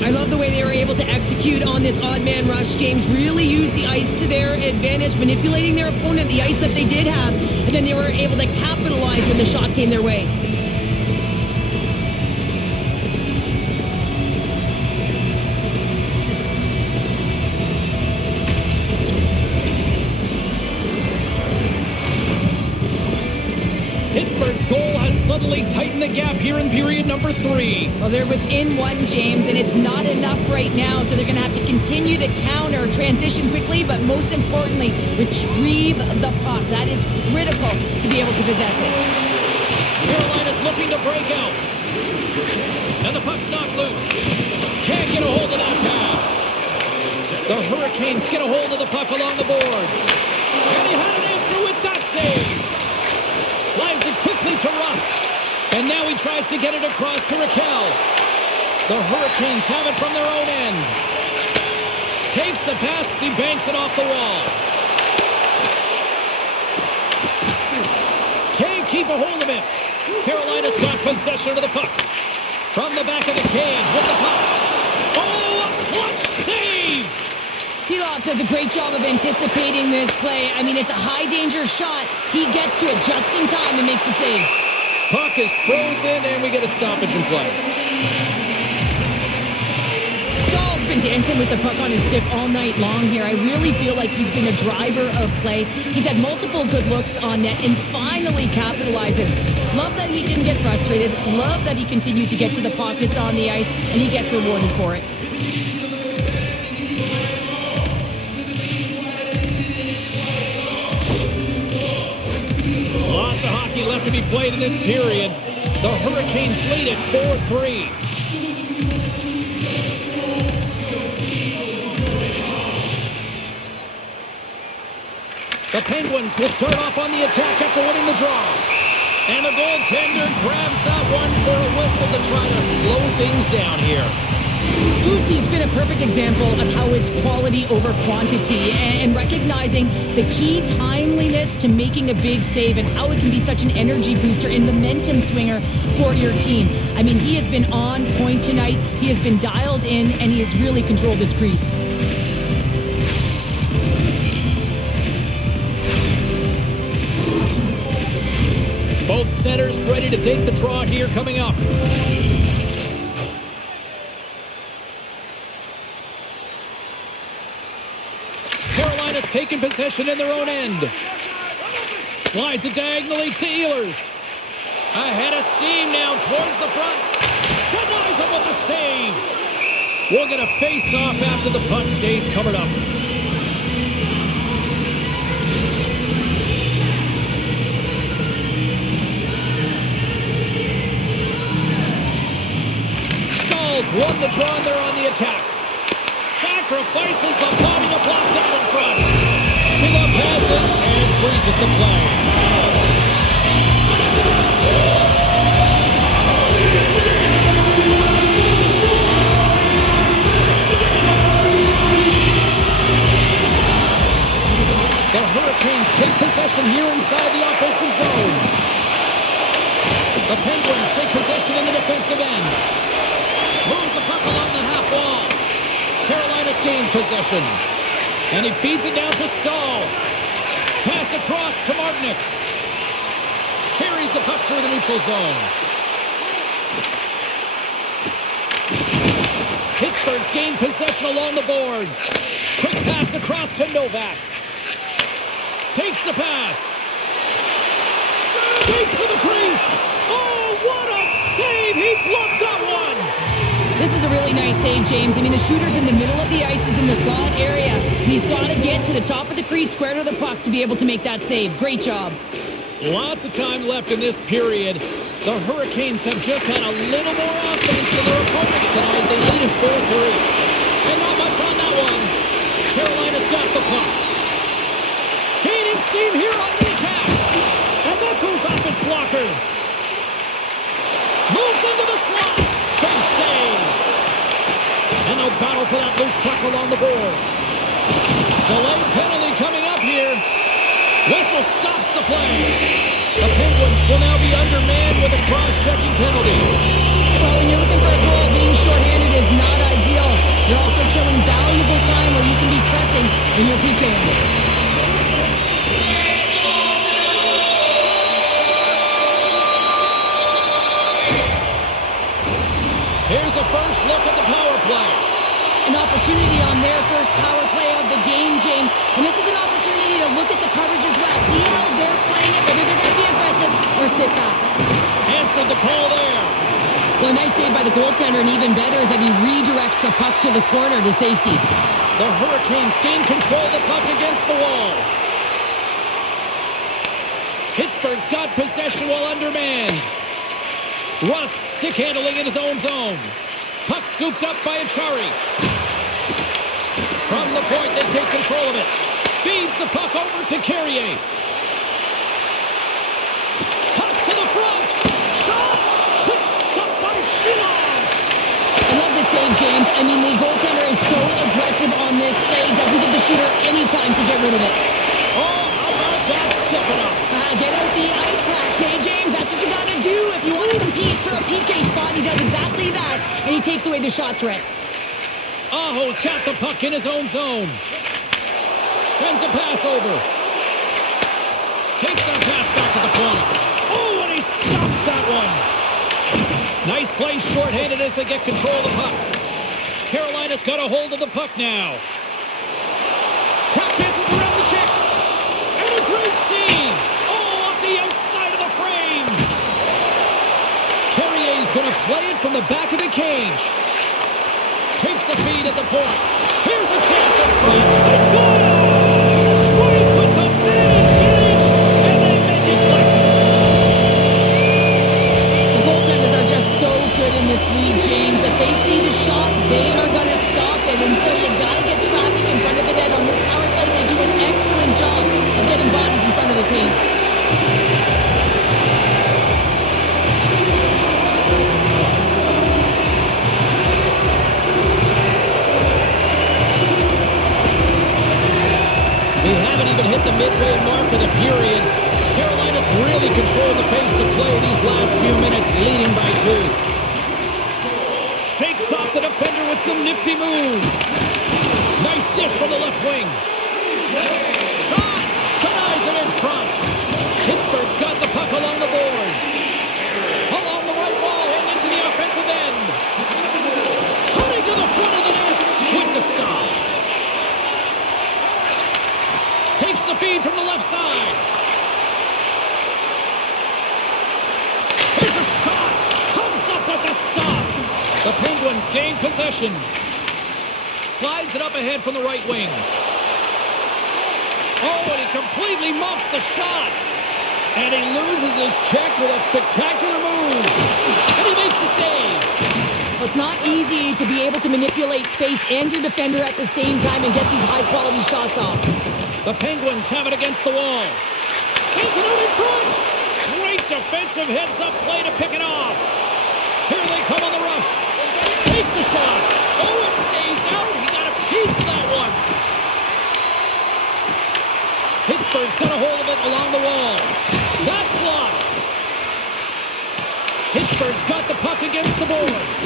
I love the way they were able to execute on this odd man rush. James really used the ice to their advantage, manipulating their opponent, the ice that they did have, and then they were able to capitalize when the shot came their way. Pittsburgh's goal has suddenly definitely tighten the gap here in period number 3. Well, they're within 1, James, and it's not enough right now, so they're going to have to continue to counter, transition quickly, but most importantly, retrieve the puck. That is critical to be able to possess it. Carolina's looking to break out. And the puck's knocked loose. Can't get a hold of that pass. The Hurricanes get a hold of the puck along the boards. And he had an answer with that save. Slides it quickly to Rust. And now he tries to get it across to Raquel. The Hurricanes have it from their own end. Takes the pass, he banks it off the wall. Can't keep a hold of it. Carolina's got possession of the puck. From the back of the cage with the puck. Oh, a clutch save! Seeloff does a great job of anticipating this play. I mean, it's a high-danger shot. He gets to it just in time and makes the save. Puck is frozen, and we get a stoppage in play. Stahl's been dancing with the puck on his stick all night long here. I really feel like he's been a driver of play. He's had multiple good looks on net and finally capitalizes. Love that he didn't get frustrated. Love that he continued to get to the pockets on the ice, and he gets rewarded for it. Lots of hockey left to be played in this period. The Hurricanes lead it 4-3. The Penguins will start off on the attack after winning the draw. And the goaltender grabs that one for a whistle to try to slow things down here. Lucy's been a perfect example of how it's quality over quantity and recognizing the key timeliness to making a big save and how it can be such an energy booster and momentum swinger for your team. I mean, he has been on point tonight. He has been dialed in, and he has really controlled his crease. Both centers ready to take the draw here coming up. Carolina's taken possession in their own end. Slides it diagonally to Ehlers. Ahead of steam now towards the front. Denies him with the save. We'll get a face-off after the puck stays covered up. Won the draw and they're on the attack. Sacrifices the body to block that in front. Shiloff has it and freezes the play. The Hurricanes take possession here inside the offensive zone. The Penguins take possession in the defensive end. Moves the puck along the half wall. Carolina's gained possession. And he feeds it down to Stahl. Pass across to Martinick. Carries the puck through the neutral zone. Pittsburgh's gained possession along the boards. Quick pass across to Novak. Takes the pass. Skates to the crease. Oh, what a save! He bluffed that one! This is a really nice save, James. I mean, the shooter's in the middle of the ice, is in the slot area, and he's got to get to the top of the crease, square to the puck to be able to make that save. Great job. Lots of time left in this period. The Hurricanes have just had a little more offense than their opponents tonight. They lead it 4-3. And not much on that one. Carolina's got the puck. Gaining steam here on the attack. And that goes off his blocker. Moves into the slot. Big save. And they'll battle for that loose puck along the boards. Delayed penalty coming up here. Whistle stops the play. The Penguins will now be undermanned with a cross-checking penalty. Well, when you're looking for a goal, being shorthanded is not ideal. You're also killing valuable time where you can be pressing in your PK. Here's a first look at the power play. An opportunity on their first power play of the game, James. And this is an opportunity to look at the coverage as well. See how they're playing it, whether they're going to be aggressive or sit back. Answered the call there. Well, a nice save by the goaltender, and even better is that he redirects the puck to the corner to safety. The Hurricanes gain control of the puck against the wall. Pittsburgh's got possession while undermanned. Rust stick handling in his own zone. Puck scooped up by Achari. From the point, they take control of it. Feeds the puck over to Carrier. Cuts to the front. Shot! Quick stop by Shilas. I love this save, James. I mean, the goaltender is so aggressive on this play. Doesn't give the shooter any time to get rid of it. Oh, how about that stepping up? Get out the ice packs, hey, James? That's what you got to do. If you want to compete for a PK spot, he does exactly that, and he takes away the shot threat. Aho's got the puck in his own zone. Sends a pass over. Takes that pass back at the point. Oh, and he stops that one. Nice play shorthanded as they get control of the puck. Carolina's got a hold of the puck now. Tap dances around the check. And a great save. Oh, off the outside of the frame. Carrier's going to play it from the back of the cage. Takes the feed at the point. Here's a chance up front. It's good! Right with the man advantage, and they make it click. The goaltenders are just so good in this league, James. If they see the shot, they are going to stop it. And so you've got to get traffic in front of the net on this power play. They do an excellent job of getting bodies in front of the paint. We haven't even hit the midway mark of the period. Carolina's really controlling the pace of play these last few minutes, leading by 2. Shakes off the defender with some nifty moves. Nice dish from the left wing. Shot! Denies him in front. Pittsburgh's got the puck along the boards. Along the right wall and into the offensive end. Cutting to the front of the net with the stop. Takes the feed from the left side. Here's a shot. Comes up with the stop. The Penguins gain possession. Slides it up ahead from the right wing. Oh, and he completely muffs the shot. And he loses his check with a spectacular move. And he makes the save. Well, it's not easy to be able to manipulate space and your defender at the same time and get these high-quality shots off. The Penguins have it against the wall. Sends it out in front. Great defensive heads-up play to pick it off. Here they come on the rush. Takes a shot. Oh, it stays out. He got a piece of that one. Pittsburgh's got a hold of it along the wall. That's blocked. Pittsburgh's got the puck against the boards.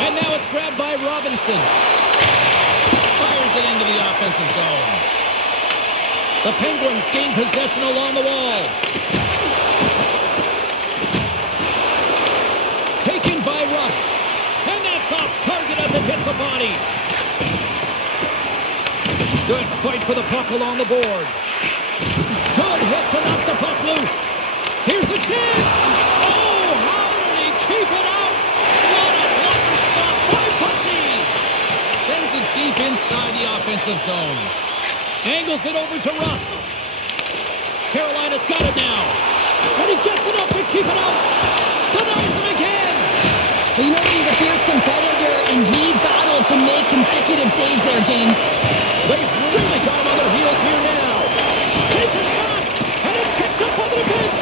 And now it's grabbed by Robinson. Fires it into the offensive zone. The Penguins gain possession along the wall. Taken by Rust. And that's off target as it hits a body. Good fight for the puck along the boards. Good hit to knock the puck loose. Here's a chance. Oh, how did he keep it out? What a blocker stop by Bussy. Sends it deep inside the offensive zone. Angles it over to Rust. Carolina's got it now. And he gets enough to keep it out. Denies him again. Well, you know he's a fierce competitor, and he battled to make consecutive saves there, James. They've really got him on their heels here now. Takes a shot, and it's picked up by the defense.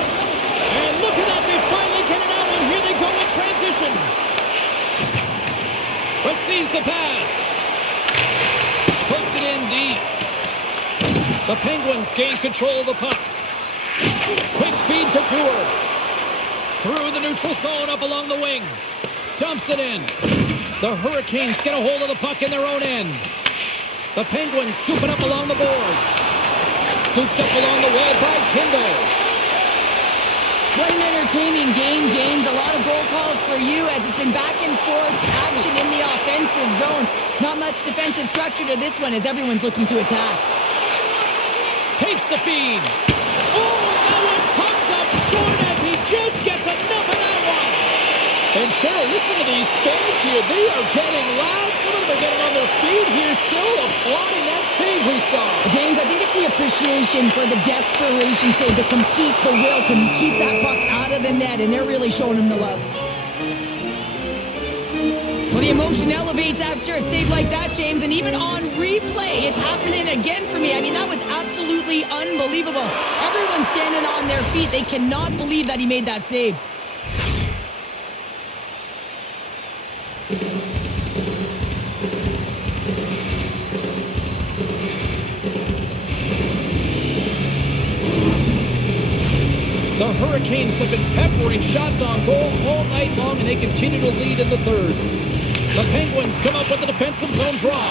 And look at that, they finally get it out, and here they go in transition. Receives the pass. Puts it in deep. The Penguins gain control of the puck. Quick feed to Tour. Through the neutral zone up along the wing. Dumps it in. The Hurricanes get a hold of the puck in their own end. The Penguins scoop it up along the boards. Scooped up along the wall by Kindle. What an entertaining game, James. A lot of goal calls for you as it's been back and forth action in the offensive zones. Not much defensive structure to this one as everyone's looking to attack. Takes the feed. Oh, that one pops up short as he Cheryl, listen to these fans here. They are getting loud. Some of them are getting on their feet here, still applauding that save we saw. James, I think it's the appreciation for the desperation save, the compete, the will to keep that puck out of the net, and they're really showing him the love. Well, the emotion elevates after a save like that, James, and even on replay, it's happening again for me. I mean, that was absolutely unbelievable. Everyone's standing on their feet. They cannot believe that he made that save. The Hurricanes have been peppering shots on goal all night long, and they continue to lead in the third. The Penguins come up with the defensive zone draw.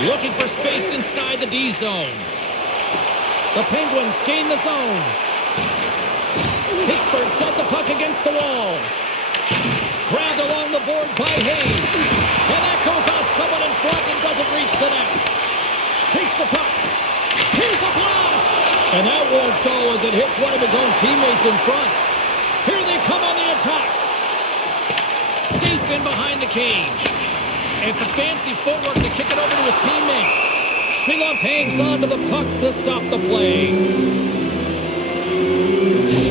Looking for space inside the D zone. The Penguins gain the zone. Pittsburgh's got the puck against the wall. Grabbed along the boards by Hayes. And that goes off someone in front and doesn't reach the net. Takes the puck. Here's a blast. And that won't go as it hits one of his own teammates in front. Here they come on the attack. Skates in behind the cage. It's a fancy footwork to kick it over to his teammate. Shilovs hangs on to the puck to stop the play.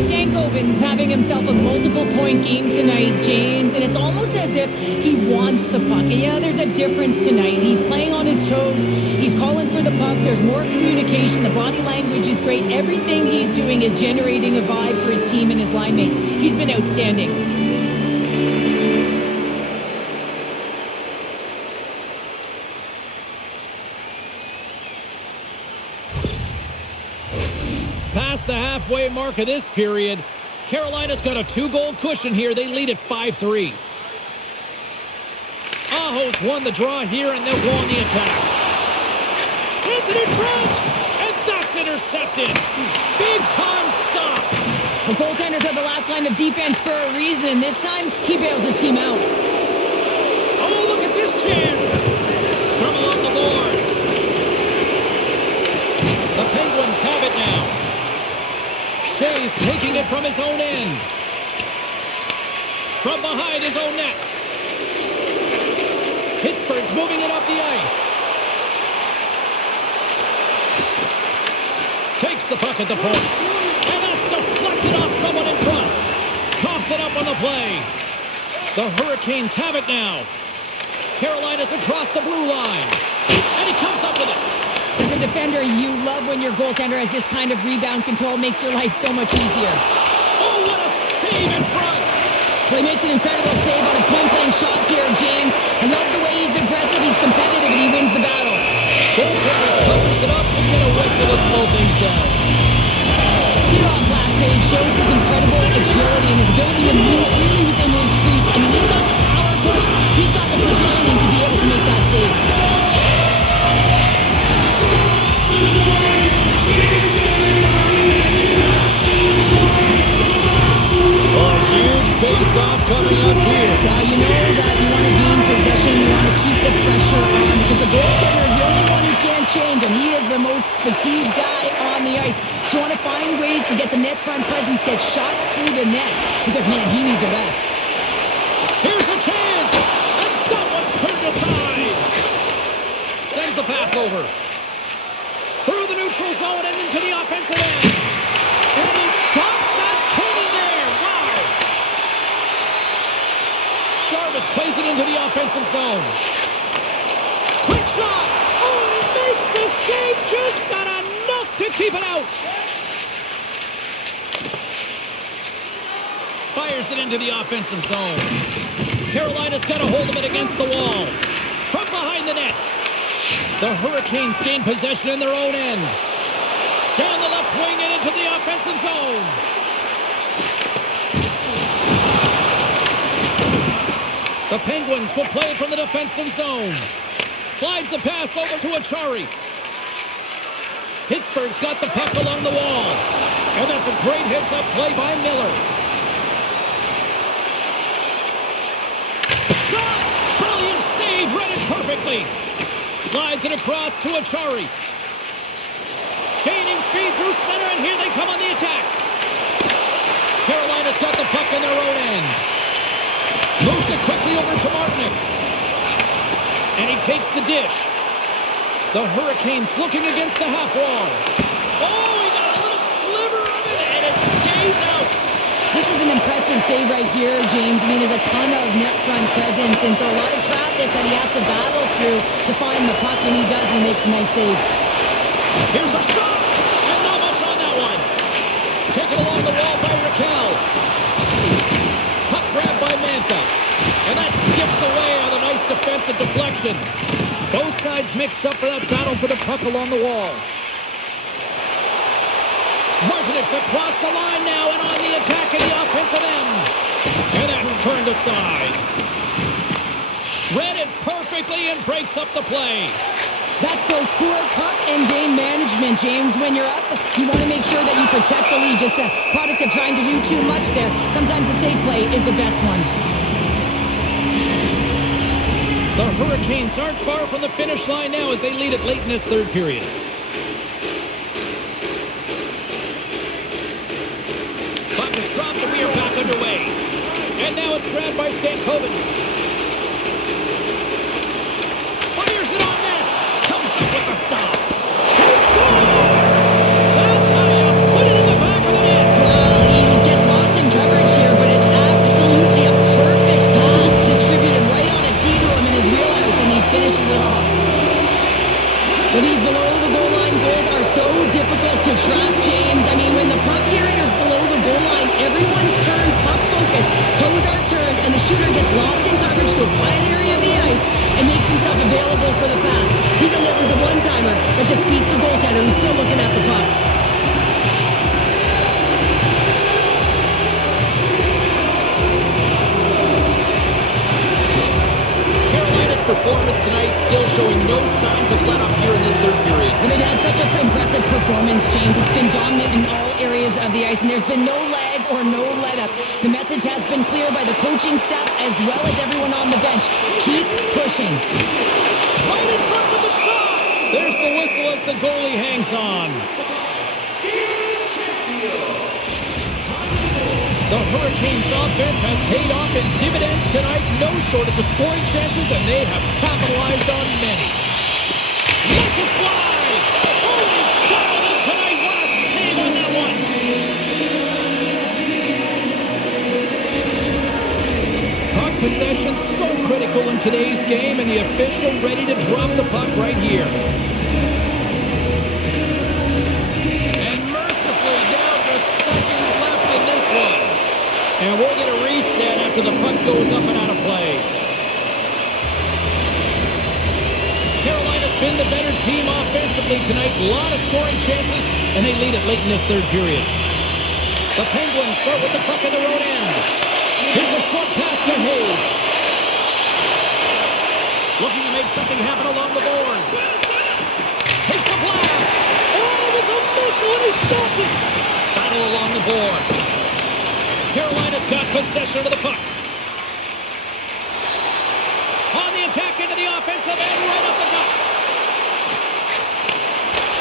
Stankoven's having himself a multiple-point game tonight, James, and it's almost as if he wants the puck. And yeah, there's a difference tonight. He's playing on his toes. He's calling for the puck. There's more communication. The body language is great. Everything he's doing is generating a vibe for his team and his line mates. He's been outstanding. Past the halfway mark of this period, Carolina's got a 2-goal cushion here. They lead at 5-3. Aho's won the draw here, and they'll go on the attack. Sends it in front, and that's intercepted. Big-time stop. The goaltenders are the last line of defense for a reason. This time, he bails his team out. Oh, look at this chance. Scrum along the boards. The Penguins have it now. Shea's taking it from his own end. From behind his own net. Pittsburgh's moving it up the ice. Takes the puck at the point. And that's deflected off someone in front. Coughs it up on the play. The Hurricanes have it now. Carolina's across the blue line. And he comes up with it. As a defender, you love when your goaltender has this kind of rebound control. Makes your life so much easier. Oh, what a save in front. Well, he makes an incredible save on a point-blank shot here, James. I love the way he's aggressive, he's competitive, and he wins the battle. Goaltender covers it up and get a whistle to slow things down. Seelov's last save shows his incredible agility and his ability to move freely within his crease. I mean, he's got the power push, he's got the positioning to be able to make that save. A huge face-off coming up here. Well, you know that you want to gain possession, you want to keep the pressure on, because the goaltender is the only one who can't change, and he is the most fatigued guy on the ice. So you want to find ways to get some net front presence, get shots through the net, because, man, he needs a rest. Here's a chance, and that one's turned aside. Sends the pass over. Through the neutral zone and into the offensive end. And he stops that cannon there. Wow. Jarvis plays it into the offensive zone. Quick shot. Oh, and he makes the save. Just got enough to keep it out. Fires it into the offensive zone. Carolina's got a hold of it against the wall. From behind the net. The Hurricanes gain possession in their own end. Down the left wing and into the offensive zone. The Penguins will play it from the defensive zone. Slides the pass over to Achari. Pittsburgh's got the puck along the wall. And that's a great heads-up play by Miller. Shot! Brilliant save, read it perfectly. Slides it across to Achari. Gaining speed through center, and here they come on the attack. Carolina's got the puck in their own end. Moves it quickly over to Martinick. And he takes the dish. The Hurricanes looking against the half wall. Oh, he got a little sliver of it, and it stays out. This is an impressive save right here, James. I mean, there's a ton of net front presence, and so a lot of traffic that he has to battle through to find the puck, and he does, and he makes a nice save. Here's a shot, and not much on that one. Taken along the wall by Raquel. Puck grabbed by Mantha, and that skips away on a nice defensive deflection. Both sides mixed up for that battle for the puck along the wall. Martinick's across the line now and on the attack in the offensive end. And that's turned aside. Read it perfectly and breaks up the play. That's both poor puck and game management, James. When you're up, you want to make sure that you protect the lead. Just a product of trying to do too much there. Sometimes the safe play is the best one. The Hurricanes aren't far from the finish line now as they lead it late in this third period. Puck is dropped and we are back underway. And now it's grabbed by Stankoven. Fires it on net. Comes up with the stop. He scores! That's how you put it in the back of the net. Well, he gets lost in coverage here, but it's absolutely a perfect pass distributed right on a tee to him in his wheelhouse, and he finishes it off. Well, these below-the-goal line goals are so difficult to track, James. I mean, when the puck carrier's below the goal line, everyone's turned puck focus, toes are turned, and the shooter gets lost in coverage to a quiet area of the ice and makes himself available for the pass. He delivers a one-timer, but just beats the goaltender who's still looking at the puck. Carolina's performance tonight still showing no signs of let-up here in this third period. Well, they've had such an impressive performance, James. It's been dominant in all areas of the ice, and there's been no lag or no let-up. The message has been clear by the coaching staff as well as everyone on the bench. Keep pushing. Right in front with the shot! There's the whistle as the goalie hangs on. The Hurricanes' offense has paid off in dividends tonight. No shortage of scoring chances, and they have capitalized on many. Lets it fly! Oh, he's dialed it tonight. What a save on that one! Puck possession so critical in today's game, and the official ready to drop the puck right here. And mercifully, down to seconds left in this one. And we'll get a reset after the puck goes up and out of play. Carolina's been the better team offensively tonight. A lot of scoring chances, and they lead it late in this third period. The Penguins start with the puck at their own end. Here's a short pass to Hayes. Looking to make something happen along the boards. Takes a blast. Oh, it was a missile, and he stopped it. Battle along the boards. Carolina's got possession of the puck. On the attack into the offensive end, right up the gut.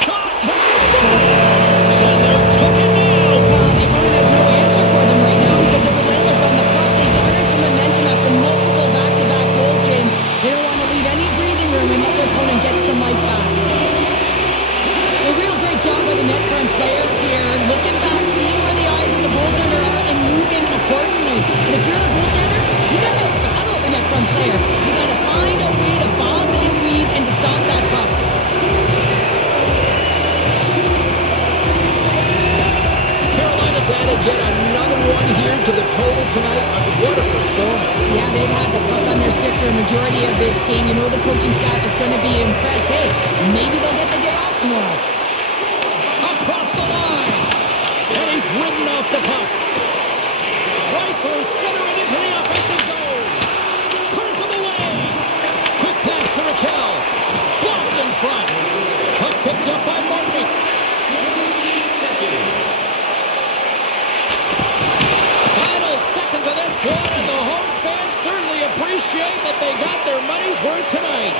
Shot! Scores! And they're cooking now! Well, the opponent has no answer for them right now because they're relentless on the puck. They garnered some momentum after multiple back-to-back goals, James. They don't want to leave any breathing room and let their opponent get some life back. A real great job by the net front player here. Looking back, seeing where the eyes of the goaltender are and moving accordingly. But if you're the goaltender, you got to battle the net front player. You got to find a way to bob and weave and to stop that puck. Carolina's added yet another one here to the total tonight. What a performance. Yeah, they've had the puck on their stick for a majority of this game. You know the coaching staff is going to be impressed. Hey, maybe they'll get the day off tomorrow. Across the line. And he's ridden off the puck. Right through center and into the offensive zone. Turns him away. Quick pass to Raquel. Blocked in front. Puck picked up by Martinick. Final seconds of this one, and the home fans certainly appreciate that they got their money's worth tonight.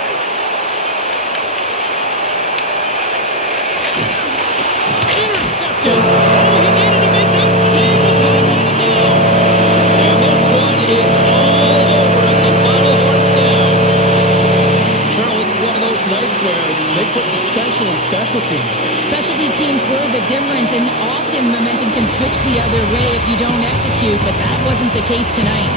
Intercepted. Oh, he needed to make that save with time running down. And this one is all special teams. Specialty teams were the difference, and often momentum can switch the other way if you don't execute, but that wasn't the case tonight.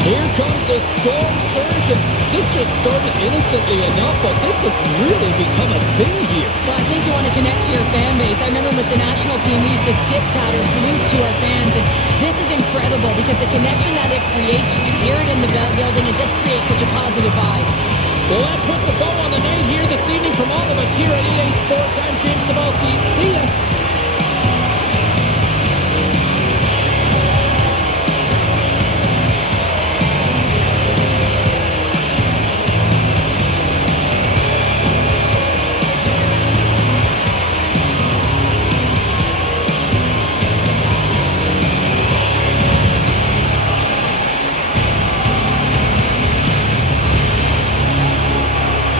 Here comes a storm surge, and this just started innocently enough, but this has really become a thing here. Well, I think you want to connect to your fan base. I remember with the national team, we used to stick tat or salute to our fans, and this is incredible because the connection that it creates, you can hear it in the building, it just creates such a positive vibe. Well, that